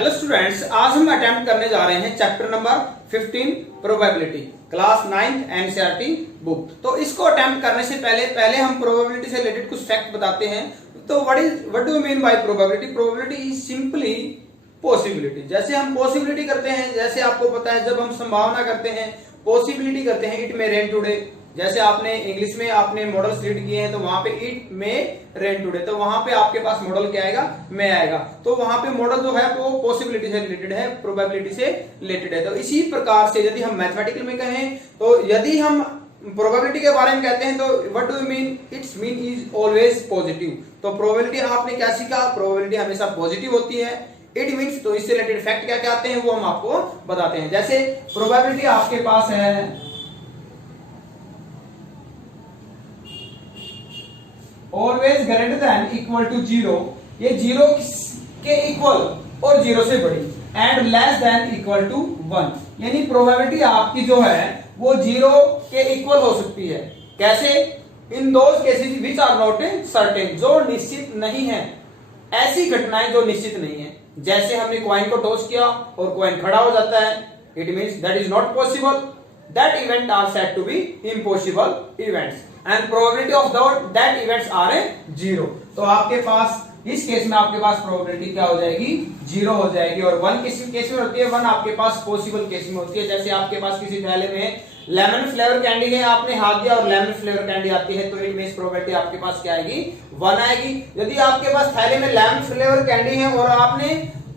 Hello students, आज हम attempt करने जा रहे हैं chapter number 15 probability, class 9th NCERT book. तो इसको अटेम्प्ट करने से पहले हम प्रोबेबिलिटी से रिलेटेड कुछ फैक्ट बताते हैं। तो what do you mean by probability? Probability is simply possibility. जैसे हम पॉसिबिलिटी करते हैं, जैसे आपको पता है जब हम संभावना करते हैं, पॉसिबिलिटी करते हैं, इट मे रेन टुडे। जैसे आपने इंग्लिश में आपने मॉडल्स रीड किए हैं तो वहां पे इट मे रेन टुडे, तो वहां पे आपके पास मॉडल क्या आएगा? मे आएगा। तो वहां पे मॉडल जो है वो पॉसिबिलिटी से रिलेटेड है, प्रोबेबिलिटी से रिलेटेड है। तो इसी प्रकार से यदि हम मैथमेटिकल में कहें तो यदि हम प्रोबेबिलिटी के बारे में कहते हैं तो what do you mean? It's mean is always positive. तो प्रोबेबिलिटी आपने क्या सीखा? प्रोबेबिलिटी हमेशा पॉजिटिव होती है। इट मीन्स, तो इससे रिलेटेड फैक्ट क्या क्या आते हैं वो हम आपको बताते हैं। जैसे प्रोबेबिलिटी आपके पास है always greater than equal to 0, ये 0 के इक्वल और 0 से बड़ी, and less than equal to 1। यानी प्रोबेबिलिटी आपकी जो है वो 0 के इक्वल हो सकती है। कैसे? In those cases which are not certain, जो निश्चित नहीं है, ऐसी घटनाएं जो निश्चित नहीं है। जैसे हमने कॉइन को टॉस किया और कॉइन खड़ा हो जाता है, it means that is not possible. That event are said to be impossible events and probability of that events are 0। तो आपके पास इस केस में आपके पास प्रोबेबिलिटी क्या हो जाएगी? 0 हो जाएगी। और 1 किस केस में होती है? 1 आपके पास पॉसिबल केस में होती है। जैसे आपके पास किसी थैले में लेमन फ्लेवर कैंडी है, आपने हाथ दिया और लेमन फ्लेवर कैंडी आती है, तो इट मींस प्रोबेबिलिटी आपके पास क्या आएगी? 1 आएगी। यदि आपके पास थैले में लेमन फ्लेवर कैंडी है और आपने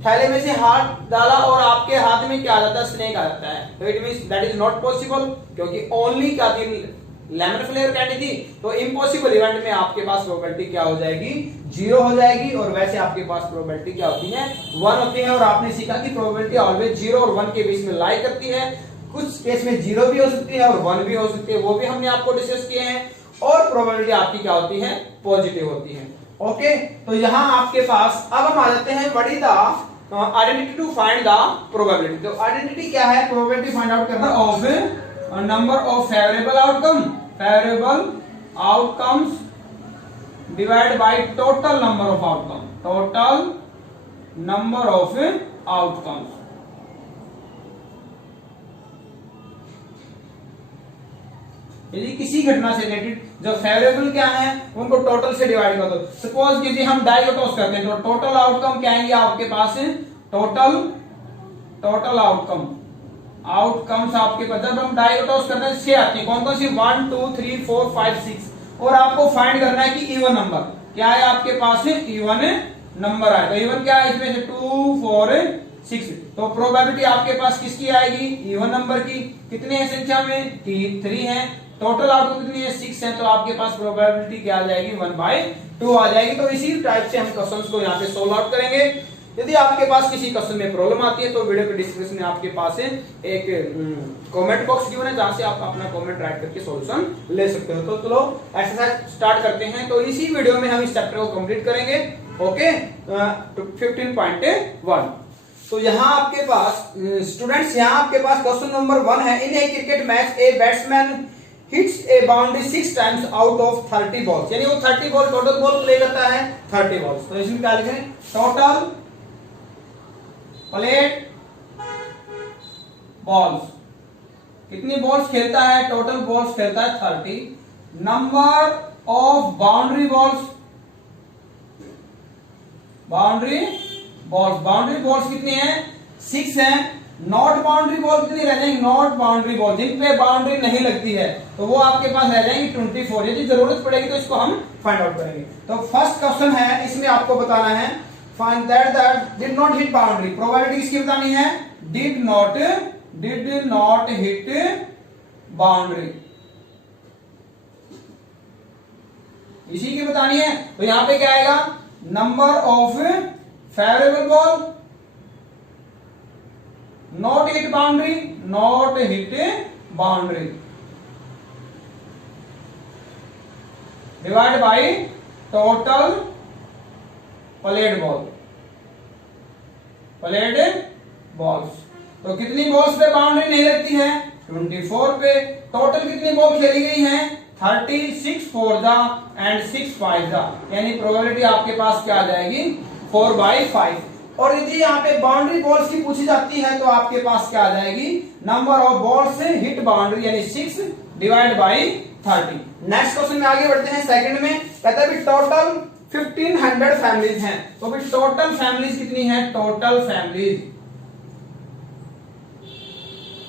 थैले में से हाथ डाला और आपके हाथ में क्या आ जाता है? स्नेक आ जाता है, तो it means that is not possible, क्योंकि ओनली क्या थी? लेमन फ्लेवर कैंडी थी। तो इम्पॉसिबल इवेंट में आपके पास प्रोबेबिलिटी क्या हो जाएगी? 0 हो जाएगी। और वैसे आपके पास प्रोबेबिलिटी क्या होती है? 1 होती है। और आपने सीखा कि प्रोबेबिलिटी ऑलवेज 0 और 1 के बीच में लाई करती है। कुछ केस में 0 भी हो सकती है और 1 भी हो सकती है, वो भी हमने आपको डिस्कस किए हैं। और प्रोबेबिलिटी आपकी क्या होती है? पॉजिटिव होती है। ओके, तो यहां आपके पास अब हम आ जाते हैं what is the identity to find the probability. तो आइडेंटिटी क्या है? प्रोबेबिलिटी फाइंड आउट करना of number of favourable outcomes divide by total number of outcomes. यदि किसी घटना से रिलेटेड जो फेवरेबल क्या है उनको टोटल से डिवाइड कर दो। सपोज कि हम डाई को टॉस करते हैं तो टोटल आउटकम क्या आएंगे आपके पास? टोटल आउटकम्स आपके पास जब हम डाई को टॉस करते हैं 6 आती है। कौन कौन सी? 1 2 3 4 5 6। और आपको फाइंड करना है कि इवन नंबर क्या है आपके पास? इवन नंबर है। तो इवन क्या है इसमें से? 2 4 6। तो प्रोबेबिलिटी आपके पास किसकी आएगी? इवन नंबर की। कितने हैं संख्या में? 3 है। टोटल आउटकम कितनी है? 6 है। तो आपके पास प्रोबेबिलिटी क्या आ जाएगी? 1/2 आ जाएगी। तो इसी टाइप से हम क्वेश्चंस को यहाँ पे सोल्व आउट करेंगे। यदि आपके पास किसी क्वेश्चन में प्रॉब्लम आती है तो वीडियो के डिस्क्रिप्शन में आपके पास एक कमेंट बॉक्स गिवन है, जहां से आप अपना कमेंट राइट करके सॉल्यूशन ले सकते हो। तो चलो एक्सरसाइज स्टार्ट करते हैं। तो इसी वीडियो में हम इस चैप्टर को कंप्लीट करेंगे। ओके, 15.1। तो यहाँ आपके पास स्टूडेंट्स, यहाँ आपके पास क्वेश्चन नंबर 1 है। In a cricket match a batsman hits a boundary 6 times out of 30 balls. यानी वो 30 बॉल टोटल बॉल प्ले करता है 30 बॉल्स। तो इसमें क्या लिखें? टोटल प्लेड बॉल्स, कितनी बॉल्स खेलता है? टोटल बॉल्स खेलता है 30। नंबर ऑफ बाउंड्री बॉल्स कितनी है? 6 है। नॉट बाउंड्री बॉल कितनी रह जाएंगी? नॉट बाउंड्री बॉल जिन पे बाउंड्री नहीं लगती है तो वो आपके पास रह जाएंगी 24। यदि जरूरत पड़ेगी तो इसको हम फाइंड आउट करेंगे। तो फर्स्ट क्वेश्चन है, इसमें आपको बताना है find that did not hit boundary. Probability किसकी बतानी है? डिड नॉट हिट बाउंड्री, इसी की बतानी है। तो यहां पे क्या आएगा? Number of favourable ball not hit boundary divide by total played balls. तो कितनी बॉल्स पे बाउंड्री नहीं लगती है? 24 पे। टोटल कितनी बॉल खेली गई हैं? 36 4 द एंड 6 5 द। यानी प्रोबेबिलिटी आपके पास क्या आ जाएगी? 4/5। और यदि यहाँ पे बाउंड्री बॉल्स की पूछी जाती है तो आपके पास क्या आ जाएगी, number of balls hit boundary यानी 6 डिवाइड बाई 30। नेक्स्ट क्वेश्चन में आगे बढ़ते हैं। सेकंड में कहता है भी टोटल 1500 फैमिलीज हैं, तो भी टोटल फैमिलीज कितनी है, टोटल फैमिलीज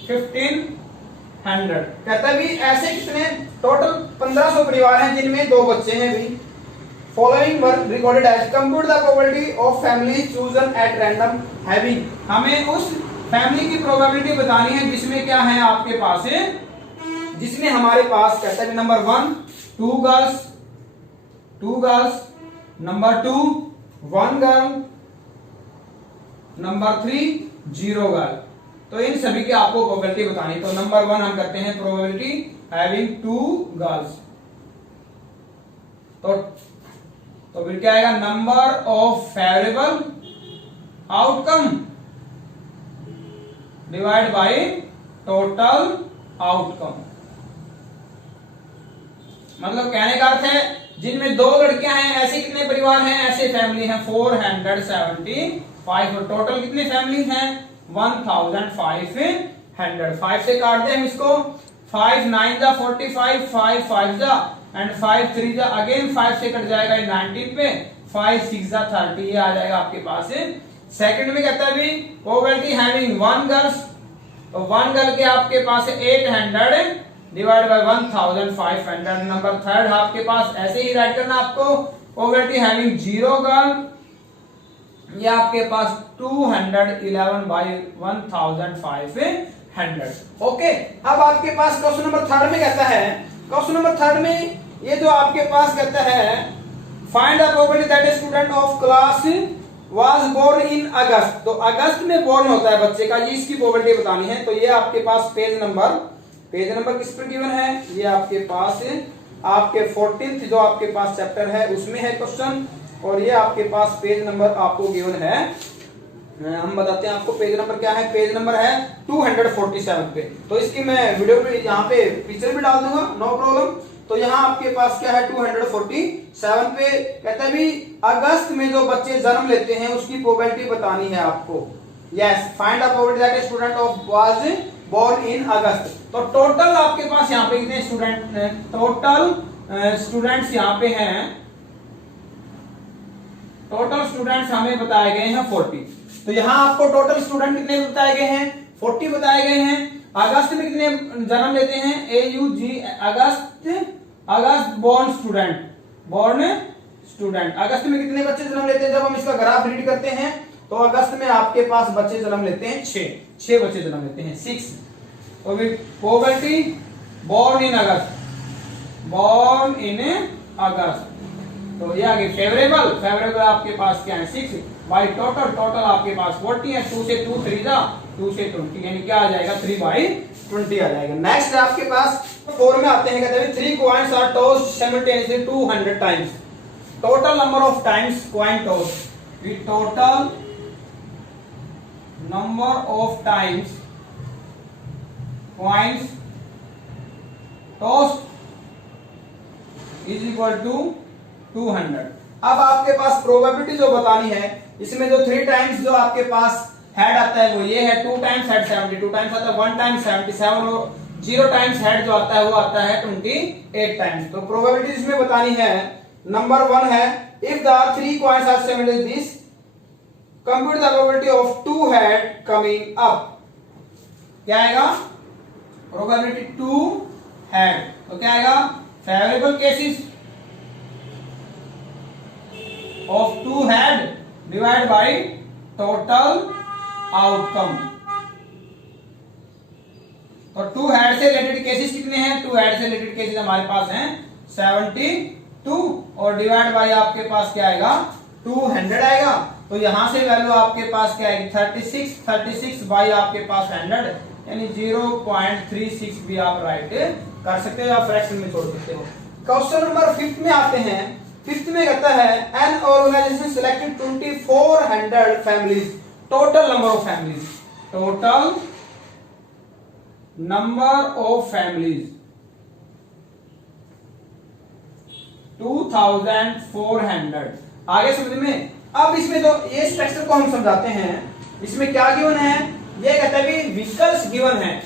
1500। कहता है भी ऐसे कितने टोटल 1500 परिवार हैं जिनमें 2 बच्चे हैं भी। Following were recorded as compute the probability of family chosen at random having, हमें उस फैमिली की प्रोबेबिलिटी बतानी है जिसमें क्या है आपके पास है, जिसमें हमारे पास कहता है number 1 2 girls, number 2 1 girl, number 3 0 girl. तो इन सभी की आपको प्रोबेबिलिटी बतानी। तो नंबर 1 हम करते हैं प्रोबेबिलिटी हैविंग 2 गर्ल्स, तो फिर क्या आएगा, number of favourable outcome divide by total outcome. मतलब कहने का अर्थ है जिनमें 2 लड़कियां हैं ऐसे कितने परिवार हैं, ऐसे फैमिली हैं 475। और टोटल कितने फैमिली हैं 1500। 5 से काट दें हम इसको, 5 9 जा 45, 5 5 जा एंड 5 3 जा अगेन 5 से कट जाएगा 19 पे, 5 6 जा 30, ये आ जाएगा आपके पास। सेकंड में कहता है भी प्रोबेबिलिटी हैविंग 1 गर्ल्स, तो 1 गर्ल के आपके पास 800 डिवाइड बाय 1500। नंबर थर्ड आपके पास ऐसे ही राइट करना आपको, प्रोबेबिलिटी हैविंग 0 गर्ल, ये आपके पास 211 बाय 1500। ओके, अब आपके पास क्वेश्चन नंबर थर्ड में कहता है, क्वेश्चन नंबर थर्ड में ये जो आपके पास कहता है find the probability that a student of class was born in August. तो अगस्त में बोर्न होता है बच्चे का, ये इसकी प्रोबेबिलिटी बतानी है। तो ये आपके पास पेज नंबर किस पर गिवन है, ये आपके पास आपके 14th जो आपके पास चैप्टर है उसमें है क्वेश्चन, और ये आपके पास पेज नंबर आपको गिवन है, हम बताते हैं आपको पेज नंबर क्या है, पेज नंबर है 247 पे। तो इसकी मैं वीडियो पे यहाँ पे पिक्चर भी डाल दूंगा, नो प्रॉब्लम। तो यहाँ आपके पास क्या है 247 पे कहता है भी अगस्त में जो बच्चे जन्म लेते हैं उसकी प्रोबेबिलिटी बतानी है आपको। Yes, find the probability that a student of was born in August. तो टोटल आपके पास यहाँ पे कितने स्टूडेंट, टोटल स्टूडेंट्स यहाँ पे हैं, टोटल स्टूडेंट्स हमें बताए गए हैं 40। तो यहाँ आपको टोटल स्टूडेंट कितने बताए गए हैं, 40 बताए गए हैं। अगस्त में कितने जन्म लेते हैं, AUG अगस्त बोर्न स्टूडेंट अगस्त में कितने बच्चे जन्म लेते हैं, जब हम इसका ग्राफ रीड करते हैं तो अगस्त में आपके पास बच्चे जन्म लेते हैं 6 बच्चे जन्म लेते हैं 6। तो प्रोबेबिलिटी बोर्न इन अगस्त, तो ये आगे फेवरेबल आपके पास क्या है 6 बाई टोटल आपके पास 40 है, 2 से 2 3 जा 2 से 20 यानी क्या आ जाएगा 3/20 आ जाएगा। नेक्स्ट आपके पास 4 में आते हैं, कहते हैं 3 coins are tossed simultaneously 200 times. Total number of times coin tossed. The total number of times coins tossed is equal to 200। अब आपके पास प्रोबेबिलिटी जो बतानी है, इसमें जो 3 टाइम्स जो आपके पास हेड आता है वो ये है, 2 टाइम्स हेड 72 टाइम्स आता है, 1 टाइम्स 77 और 0 टाइम्स हेड जो आता है वो आता है 28 टाइम्स। तो प्रोबेबिलिटी इसमें बतानी है, नंबर 1 है if the 3 coins are similar this compute the probability of 2 head coming up। क्या आएगा, प्रोबेबिलिटी 2 हेड, तो क्या आएगा favourable cases of 2 head divided by total outcome। और 2 हेड से रिलेटेड केसेस कितने हैं, 2 हेड से रिलेटेड केसेस हमारे पास हैं 72 और डिवाइड बाय आपके पास क्या आएगा 200 आएगा। तो यहां से वैल्यू आपके पास क्या आएगी 36 बाय आपके पास 100 यानी 0.36 भी आप राइट कर सकते हो या फ्रैक्शन में छोड़ सकते हो। क्वेश्चन नंबर 5 में आते हैं। 5th में कहता है an organisation selected 2400 families, total number of families, total number of families 2400। आगे समझ में अब इसमें तो ये स्ट्रक्चर को हम समझाते हैं। इसमें क्या गिवन है, ये कहता है भी व्हीकल्स गिवन है।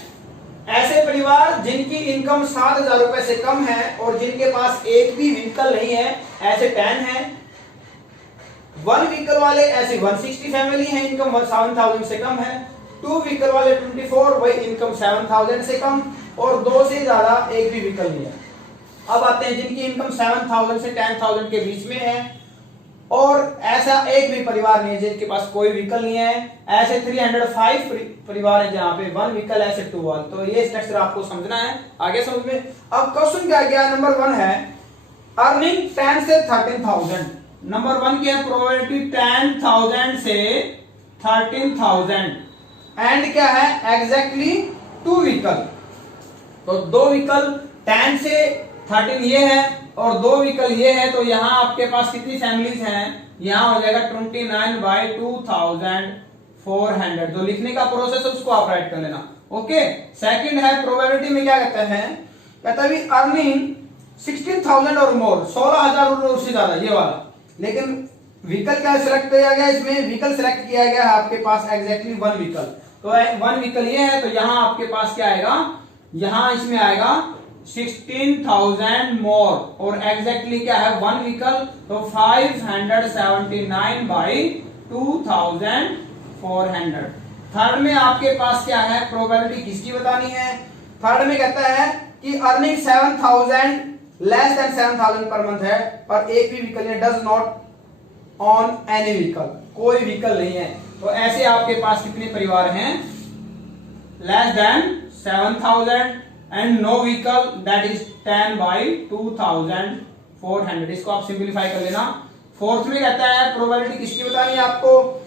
ऐसे परिवार जिनकी इनकम 7,000 रुपए से कम है और जिनके पास एक भी व्हीकल नहीं है, ऐसे 10 है। 1 व्हीकल वाले ऐसे 160 फैमिली है, इनकम 7,000 से कम है। 2 व्हीकल वाले 24, वही इनकम 7,000 से कम, और 2 से ज्यादा एक भी व्हीकल नहीं है। अब आते हैं जिनकी इनकम 7,000 से 10,000 के बीच में है और ऐसा एक भी परिवार नहीं है जिनके पास कोई व्हीकल नहीं है। ऐसे 305 परिवार है जहां पे 1 व्हीकल ऐसे 2 वाल। तो ये स्ट्रक्चर आपको समझना है, आगे समझ में। अब क्वेश्चन क्या गया, नंबर 1 है अर्निंग 10 से 13,000। नंबर 1 क्या है, प्रोबेबिलिटी 10,000 से 13,000 एंड क्या है एग्जैक्टली 2 व्हीकल। तो 2 व्हीकल 10 से 13 ये है और 2 व्हीकल ये है। तो यहां आपके पास कितनी फैमिलीज हैं, यहां हो जाएगा 29/2400। जो लिखने का प्रोसेस है उसको आप राइट कर लेना। ओके, सेकंड है प्रोबेबिलिटी में क्या कहता है, कहता है अर्निंग 16,000 और मोर, 16,000 और उससे ज्यादा, ये वाला। लेकिन व्हीकल क्या सिलेक्ट किया गया, इसमें व्हीकल सिलेक्ट किया गया है आपके पास एग्जैक्टली 1 व्हीकल। तो 1 व्हीकल ये है, तो यहां आपके पास क्या आएगा, यहां इसमें आएगा 16,000 मोर और एग्जैक्टली क्या है 1 व्हीकल। तो 579/2400। थर्ड में आपके पास क्या है, प्रोबेबिलिटी किसकी बतानी है। थर्ड में कहता है कि earning 7,000 less than 7,000 per month है, पर एक भी व्हीकल नहीं, does not own any vehicle, कोई व्हीकल नहीं है। तो ऐसे आपके पास कितने परिवार हैं, less than 7,000 and no vehicle, that is 10/2400। इसको आप सिंपलीफाई कर लेना। फोर्थ में कहता है प्रोबेबिलिटी किसकी बतानी है आपको,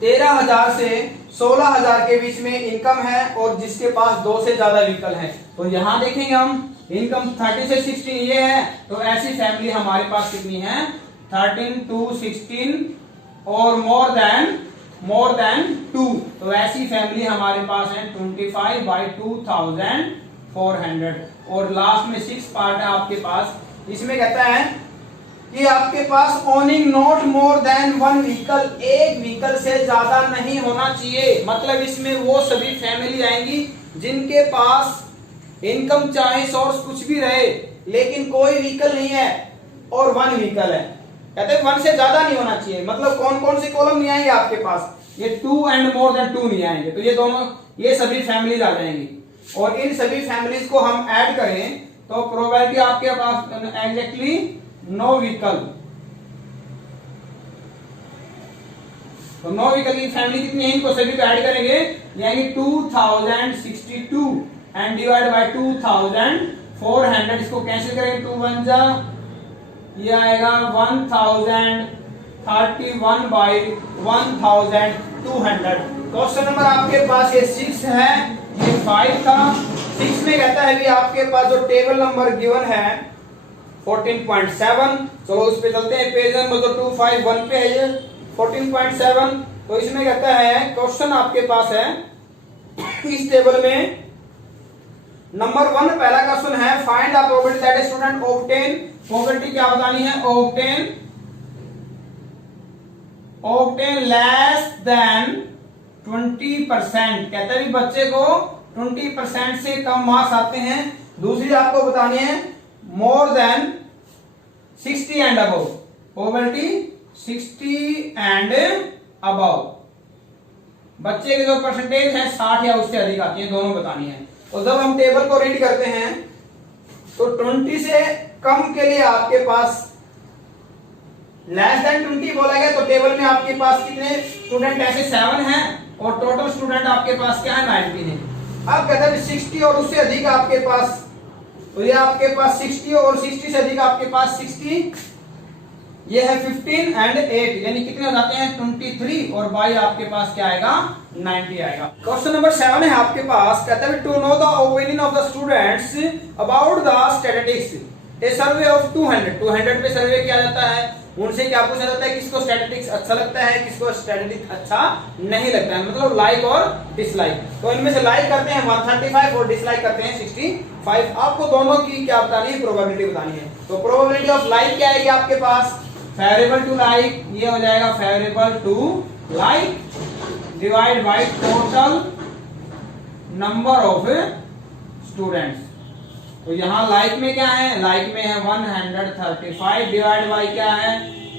13,000 से 16,000 के बीच में इनकम है और जिसके पास 2 से ज्यादा व्हीकल है। तो यहां देखेंगे हम इनकम 30 से 16 ये है, तो ऐसी फैमिली हमारे पास कितनी है 13 to 16 और मोर देन 2। तो ऐसी फैमिली हमारे पास है 25/2400। और लास्ट में 6 पार्ट है आपके पास, इसमें कहता है कि आपके पास owning not more than 1 vehicle, एक व्हीकल से ज्यादा नहीं होना चाहिए। मतलब इसमें वो सभी फैमिली आएंगी जिनके पास इनकम चाहे सोर्स कुछ भी रहे लेकिन कोई व्हीकल नहीं है और 1 व्हीकल है। कहते हैं 1 से ज्यादा नहीं होना चाहिए। मतलब कौन कौन से कॉलम नहीं आएंगे आपके पास, ये 2 एंड मोर देन 2 नहीं आएंगे। तो ये दोनों, ये सभी फैमिलीज आ जाएंगी और इन सभी फैमिलीज को हम ऐड करें तो प्रोबेबिलिटी आपके पास एग्जैक्टली नो व्हीकल। तो नो व्हीकल की फैमिली कितनी है, इनको सभी को ऐड करेंगे यानी 2062 एंड डिवाइड बाय 2400। इसको कैंसिल करेंगे, 2 1 जा, ये आएगा 1031/1200। क्वेश्चन नंबर आपके पास ये 6 है, ये 5 था। 6 में कहता है भी आपके पास जो टेबल नंबर गिवन है 14.7। चलो उस पे चलते हैं, पेज नंबर जो 251 पे है ये 14.7। तो इसमें कहता है क्वेश्चन आपके पास है इस टेबल में नंबर 1 पहला क्वेश्चन है find the probability that a student obtain. Probability क्या बतानी है, ऑब्टेन लेस देन 20%। कहते हैं बच्चे को 20% से कम मार्क्स आते हैं। दूसरी आपको बतानी है more than 60 and above, probability 60 and above. बच्चे के जो परसेंटेज है 60 या उससे अधिक आती है, दोनों बतानी है। और जब हम टेबल को रीड करते हैं तो 20 से कम के लिए आपके पास लेस देन 20 बोला गया। तो टेबल में आपके पास कितने स्टूडेंट ऐसे 7 हैं और टोटल स्टूडेंट आपके पास क्या है 19 है। अब कहते हैं 60 और उससे अधिक आपके पास, तो ये आपके पास 60 और 60 से अधिक आपके पास 60, ये है 15 एंड 8 यानी कितने हो जाते हैं 23 और बाई आपके पास क्या आएगा 90 आएगा। क्वेश्चन नंबर 7 है आपके पास, कहता है to know the opinion of the students about the statistics a survey of 200 पे सर्वे किया जाता है। उनसे क्या पूछा जाता है किसको स्टैटिस्टिक्स अच्छा लगता है, किसको स्टैटिस्टिक्स अच्छा नहीं लगता है, मतलब लाइक और डिसलाइक। तो इनमें से लाइक करते हैं 135 और डिसलाइक करते हैं 65। आपको दोनों की क्या बतानी है, प्रोबेबिलिटी बतानी है। तो प्रोबेबिलिटी ऑफ लाइक क्या आएगी आपके पास फेवरेबल टू लाइक, ये हो जाएगा favourable to like divide by total number of students. तो यहाँ लाइक में क्या है, लाइक में है 135 डिवाइड बाय क्या है,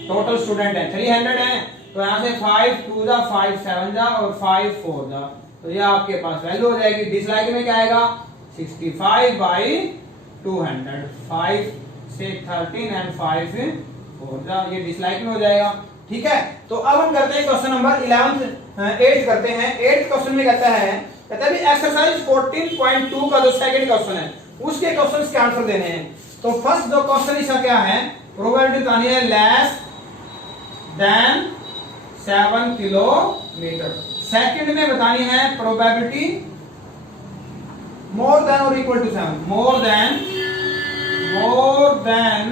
टोटल स्टूडेंट है 300 है, तो यहाँ से 5 2 जा 5 7 जा और 5 4 जा, तो ये आपके पास वैल्यू हो जाएगी। डिसलाइक में क्या आएगा 65 बाई 200, 5 से 13 एंड 5 4 जा, ये डिसलाइक में हो जाएगा। ठीक है, तो अब हम करते हैं क्वेश्चन नंबर 8 करते हैं। 8 क्वेश्चन में कहता है एक्सरसाइज 14.2 का जो सेकंड क्वेश्चन है उसके क्वेश्चंस के आंसर देने हैं। तो फर्स्ट जो क्वेश्चन इसका क्या है, प्रोबेबिलिटी बतानी है लेस देन 7 किलोमीटर। सेकंड में बतानी है प्रोबेबिलिटी मोर देन और इक्वल टू 7, मोर देन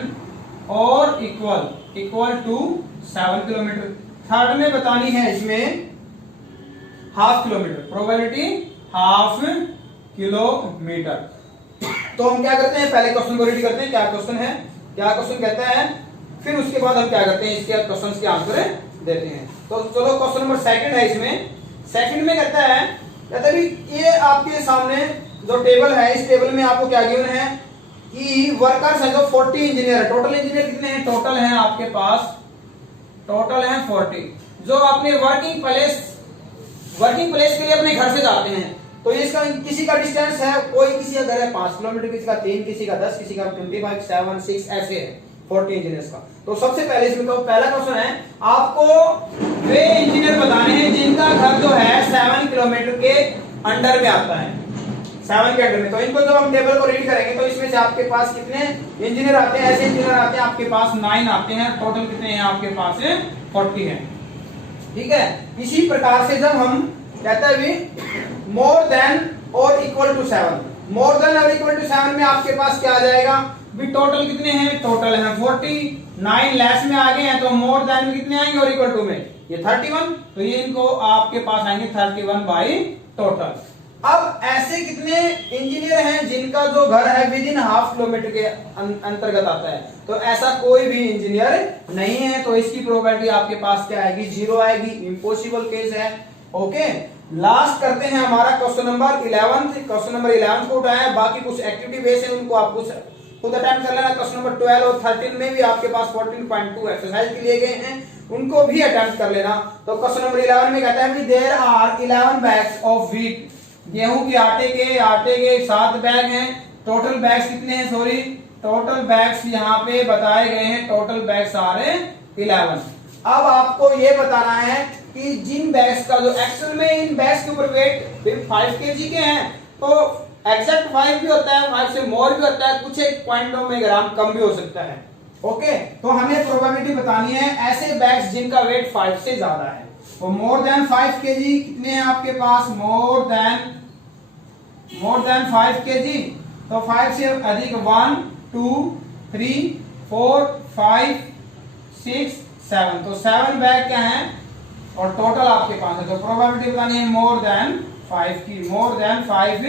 और इक्वल टू 7 किलोमीटर। थर्ड में बतानी है इसमें half kilometre, probability half kilometre. तो हम क्या करते हैं, पहले क्वेश्चन को रीड करते हैं, क्या क्वेश्चन है, क्या क्वेश्चन कहता है, फिर उसके बाद हम क्या करते हैं, इसके क्वेश्चन के आंसर देते हैं। तो चलो क्वेश्चन नंबर सेकंड है, इसमें सेकंड में कहता है ये आपके सामने जो टेबल है, इस टेबल में आपको क्या गिवन है कि वर्कर्स है जो 40 इंजीनियर है। टोटल इंजीनियर कितने हैं, टोटल है आपके पास, टोटल है 40। जो अपने वर्किंग प्लेस के लिए अपने घर से जाते हैं, तो इसका किसी का डिस्टेंस है, कोई किसी का घर है 5 किलोमीटर, किसी का 3, किसी का 10, किसी का 25, 7, 6 ऐसे है 40 इंजीनियर्स का। तो सबसे पहले इसमें तो पहला क्वेश्चन है, आपको वे इंजीनियर बताने हैं जिनका घर जो है 7 किलोमीटर के अंडर में आता है, 7 के अंडर में। तो इनको जब हम टेबल को रीड करेंगे तो इसमें से आपके पास कितने इंजीनियर आते हैं, ऐसे इंजीनियर आते हैं आपके पास 9 आते हैं, टोटल कितने हैं आपके पास 40 है। ठीक है, इसी प्रकार से जब हम कहता है भी मोर देन और इक्वल टू 7, मोर देन और इक्वल टू 7 में आपके पास क्या आ जाएगा भी, टोटल कितने हैं, टोटल है 40, 9 लेस में आ गए हैं, तो मोर देन में कितने आएंगे और इक्वल टू में ये 31, तो ये इनको आपके पास आएंगे 31 बाई टोटल। अब ऐसे कितने इंजीनियर हैं जिनका जो घर है विद इन हाफ किलोमीटर के अंतर्गत आता है, तो ऐसा कोई भी इंजीनियर नहीं है, तो इसकी प्रोबेबिलिटी आपके पास क्या आएगी, 0 आएगी, इम्पॉसिबल केस है। ओके, लास्ट करते हैं हमारा क्वेश्चन नंबर 11। क्वेश्चन नंबर 11 को उठाया, बाकी कुछ एक्टिविटी बेस है उनको आपको खुद अटेम्प्ट कर लेना। क्वेश्चन नंबर 12 और 13 में भी आपके पास 14.2 एक्सरसाइज के लिए गए हैं, उनको भी अटेम्प्ट कर लेना। तो क्वेश्चन नंबर 11 में कहता है there are 11 bags of wheat, गेहूं के आटे के 7 बैग हैं। टोटल बैग्स कितने हैं, सॉरी टोटल बैग्स यहाँ पे बताए गए हैं, टोटल बैग्स आ रहे 11। अब आपको ये बताना है कि जिन बैग्स का जो एक्चुअल में इन बैग्स के ऊपर वेट 5 kg के हैं, तो एग्जैक्ट 5 भी होता है, 5 से मोर भी होता है, कुछ एक पॉइंटों में ग्राम कम भी हो सकता है। ओके, तो हमें प्रोबेबिलिटी बतानी है ऐसे बैग्स जिनका वेट 5 से ज्यादा है। तो मोर देन 5 kg कितने हैं आपके पास, मोर देन 5 kg, तो 5 से अधिक 1 2 3 4 5 6 7, तो 7 बैग क्या है और टोटल आपके पास है। तो प्रोबेबिलिटी बतानी है मोर देन 5 की, मोर देन 5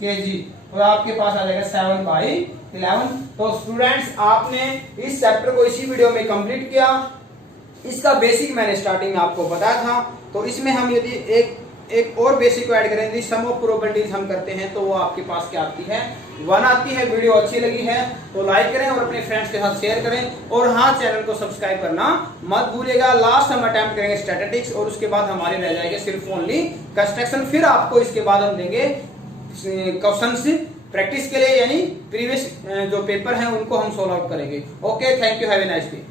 kg, तो आपके पास आ जाएगा 7 बाई 11। तो स्टूडेंट्स आपने इस चैप्टर को इसी वीडियो में कंप्लीट किया। इसका बेसिक मैंने स्टार्टिंग में आपको बताया था, तो इसमें हम यदि एक और बेसिक को ऐड करें, यदि सम ऑफ प्रोबेबिलिटीज हम करते हैं तो वो आपके पास क्या आती है, 1 आती है। वीडियो अच्छी लगी है तो लाइक करें और अपने फ्रेंड्स के साथ शेयर करें, और हाँ चैनल को सब्सक्राइब करना मत भूलिएगा। लास्ट हम अटेम्प्ट करेंगे स्टैटिस्टिक्स, और उसके बाद हमारे रह जाएंगे सिर्फ ओनली कंस्ट्रक्शन। फिर आपको इसके बाद हम देंगे क्वेश्चंस प्रैक्टिस के लिए, यानी प्रीवियस जो पेपर हैं उनको हम सॉल्व आउट करेंगे। Okay, thank you, have a nice day.